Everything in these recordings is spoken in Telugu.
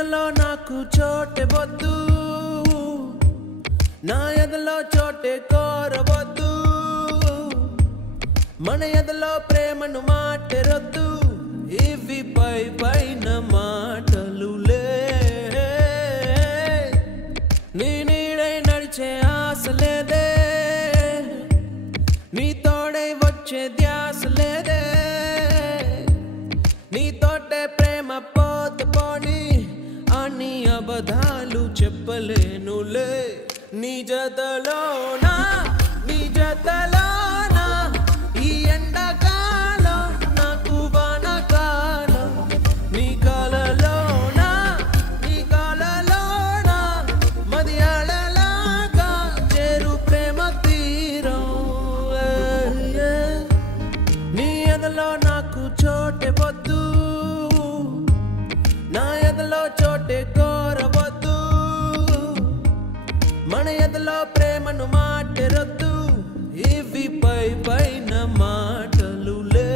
ఎదలో నాకు చోటే వద్దు, నా ఎదలో చోటే కోరవద్దు, మన ఎదలో ప్రేమను మాటెరొద్దు, ఇవి పై పైన మాటలులే. నీ నీడై నడిచే ఆశ లేదే, నీ తోడై వచ్చే ధ్యాస లేదే, నీ తోటే ప్రేమ పోత పోని అని అబద్ధాలు చెప్పలేనులే. నీ జతలోనా నీ జతలోనా ఈ ఎండాకాలం నాకు వానకాలం, నీ కలలోనా నీ కలలోనా మది అలలాగా చేరు ప్రేమ తీరం. నీ ఎదలో నాకు చోటే వద్దు, నా ఎదలో చోటే కోరవద్దు, మన ఎదలో ప్రేమను మాటెరొద్దు, ఇవి పై పైన మాటలులే.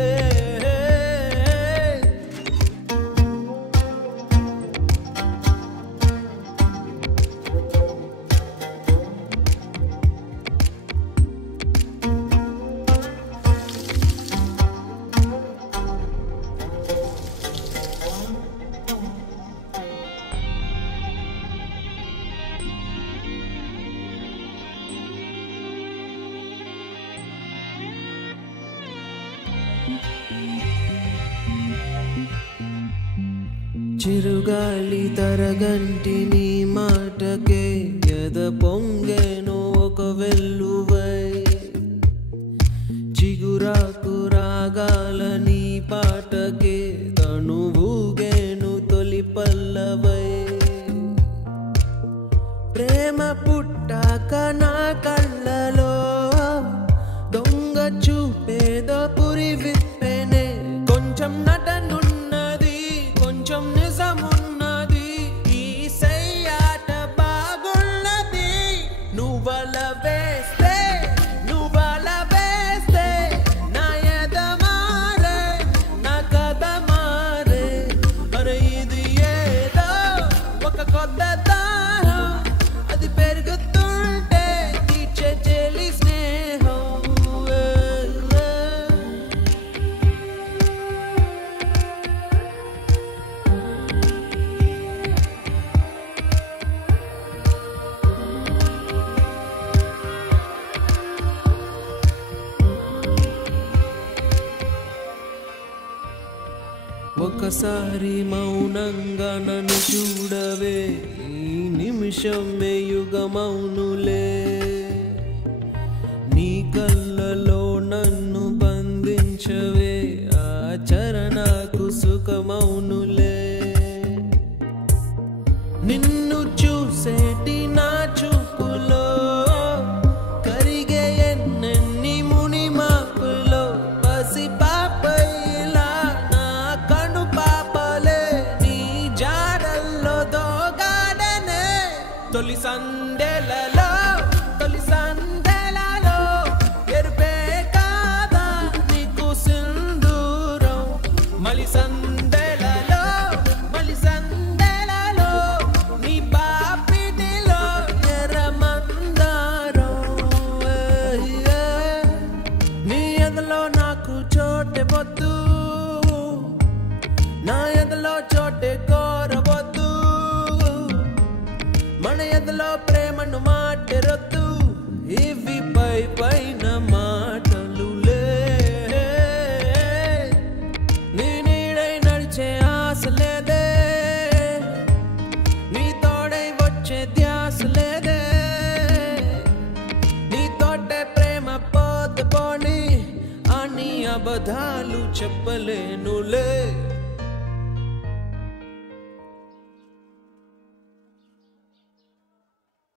చిరుగాలి తరగంటి నీ మాటకే ఎద పొంగెను ఒక వెల్లువై, చిగురాకు రాగాల నీ పాటకే తనువుగేను తొలి పల్లవై. ప్రేమ పుట్టాక నా కళ్ళలో దొంగ చూపేదో పురి విప్పెనే, కొంచెం నటనున్నది కొంచెం నిజమున్నది, ఈ సయ్యాట బాగున్నది. నువ్వల వేస్తే నా ఎద మారే నా కథ మారే, మరి ఇది ఏదో ఒక కొత్త దాహం, అది పెరుగుతుంటే తీర్చే చెలి స్నేహం. ఒకసారి మౌనంగా నన్ను చూడవే, ఈ నిమిషమే యుగమౌనులే, నీ కళ్ళలో నన్ను బంధించవే, ఆచరణకు సుఖమౌనులే. నిన్ను చూసేటి నా చూపులో కరిగే ఎన్నెన్ని ముని మాపులో, పసి పాపైలా నా కను పాపలే నీ జాడల్లో దోగాడనే. తొలి సందెలలో ఎరుపే కాదా నీకు సింధూరం, మలి సందెలలో నీ పాపిటిలో ఎర్రమందారం. నీ ఎదలో నాకు చోటే వద్దు, నా ఎదలో చోటే కోరవద్దు, మన ఎదలో ప్రేమను మాటెరొద్దు, ఇవి పై పైన మాటలులే. నీ నీడై నడిచే ఆశ లేదే, నీ తోడై వచ్చే ధ్యాస లేదే, నీ తోటే ప్రేమ పోత పోని అని అబద్ధాలు చెప్పలేనులే.